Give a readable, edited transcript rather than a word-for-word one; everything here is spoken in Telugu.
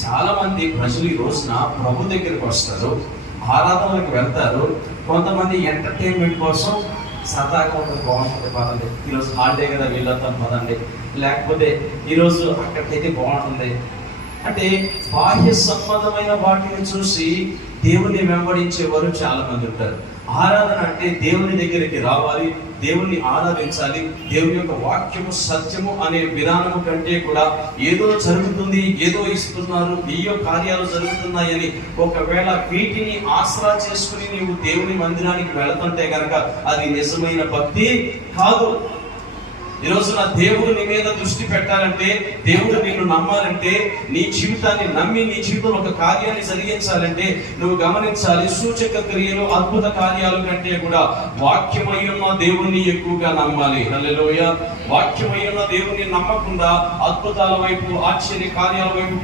చాలా మంది ప్రజలు ఈ రోజున ప్రభు దగ్గరికి వస్తారు, ఆరాధనలకు వెళ్తారు. కొంతమంది ఎంటర్టైన్మెంట్ కోసం సరదాగా ఉంటుంది, బాగుంటుంది పదండి, ఈరోజు హాలిడే కదా వీళ్ళొద్దాం పదండి, లేకపోతే ఈరోజు అక్కడికైతే బాగుంటుంది అంటే బాహ్య సంబంధమైన వాటిని చూసి దేవుని వెంబడించేవారు చాలా మంది ఉంటారు. ఆరాధన అంటే దేవుని దగ్గరికి రావాలి, దేవుణ్ణి ఆరాధించాలి. దేవుని యొక్క వాక్యము సత్యము అనే విధానము కంటే కూడా ఏదో జరుగుతుంది, ఏదో ఇస్తున్నారు, ఏయో కార్యాలు జరుగుతున్నాయని ఒకవేళ వీటిని ఆసరా చేసుకుని నీవు దేవుని మందిరానికి వెళుతుంటే కనుక అది నిజమైన భక్తి కాదు. ఈరోజు నా దేవుడు నీ మీద దృష్టి పెట్టాలంటే, దేవుడు నిన్ను నమ్మాలంటే, నీ జీవితాన్ని నమ్మి నీ జీవితంలో ఒక కార్యాన్ని జరిగించాలంటే నువ్వు గమనించాలి, సూచక క్రియలు అద్భుత కార్యాల కంటే కూడా వాక్యమై ఉన్న దేవుణ్ణి ఎక్కువగా నమ్మాలి. హల్లెలూయా. వాక్యమై ఉన్న దేవుణ్ణి నమ్మకుండా అద్భుతాల వైపు, ఆశ్చర్య కార్యాల వైపు